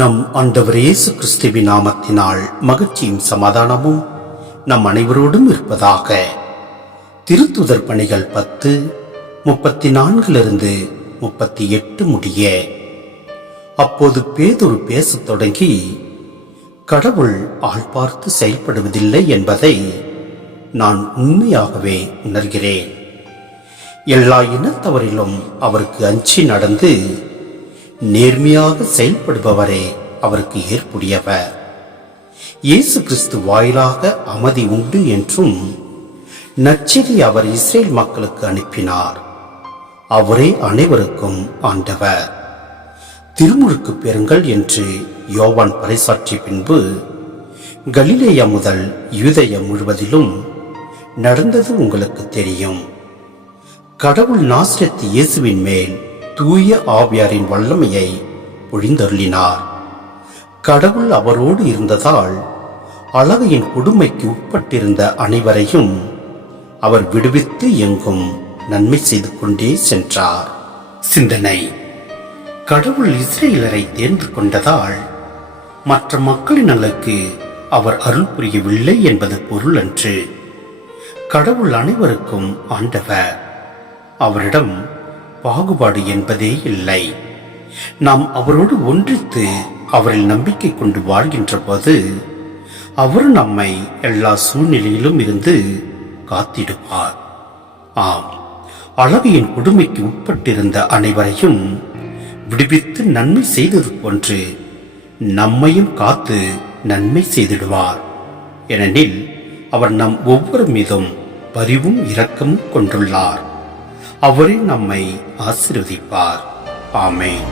நம் ஆண்டவர் இயேசு கிறிஸ்துவின் நாமத்தினால் மகிழ்ச்சியும் சமாதானமும் நம் அனைவரோடும் இருப்பதாக. திருத்துதர் பணிகள் 10:34 முடிய. அப்போது பேதுரு பேசத் தொடங்கி, கடவுள் ஆள் பார்த்து செயல்படுவதில்லை என்பதை நான் உண்மையாகவே உணர்கிறேன். எல்லா இனத்தவரிலும் அவருக்கு அஞ்சி நடந்து நேர்மையாக செயல்படுபவரே அவருக்கு ஏற்புடையவர். இயேசு கிறிஸ்து வாயிலாக அமைதி உண்டு என்றும் நற்செய்தி அவர் இஸ்ரேல் மக்களுக்கு அனுப்பினார். அவரே அனைவருக்கும் ஆண்டவர். திருமுழுக்கு பெறுங்கள் என்று யோவான் பறைசாற்றிய பின்பு கலிலேயா முதல் யூதேயா முழுவதிலும் நடந்தது உங்களுக்கு தெரியும். கடவுள் நாசரேத்து இயேசுவின் மேல் தூய ஆவியாரின் வல்லமையை பொழிந்தருளினார். கடவுள் அவரோடு இருந்ததால் அழகையின் கொடுமைக்கு உட்பட்டிருந்த அனைவரையும் அவர் விடுவித்து எங்கும் நன்மை செய்து கொண்டே சென்றார். சிந்தனை: கடவுள் இஸ்ரேலரை தேர்ந்து கொண்டதால் மற்ற மக்களினங்களுக்கு அவர் அருள் புரியவில்லை என்பது பொருள் அன்று. கடவுள் அனைவருக்கும் ஆண்டவர். அவரிடம் பாகுபாடு என்பதே இல்லை. நாம் அவரோடு ஒன்றித்து அவரில் நம்பிக்கை கொண்டு வாழ்கின்ற போது அவர் நம்மை எல்லா சூழ்நிலையிலும் இருந்து காத்திடுவார். ஆம், அழகையின் கொடுமைக்கு உட்பட்டிருந்த அனைவரையும் விடுவித்து நன்மை செய்தது போன்று நம்மையும் காத்து நன்மை செய்திடுவார். ஏனெனில் அவர் நம் ஒவ்வொரு மீதும் பரிவும் இரக்கமும் கொண்டுள்ளார். அவரே நம்மை ஆசீர்வதிப்பார். ஆமென்.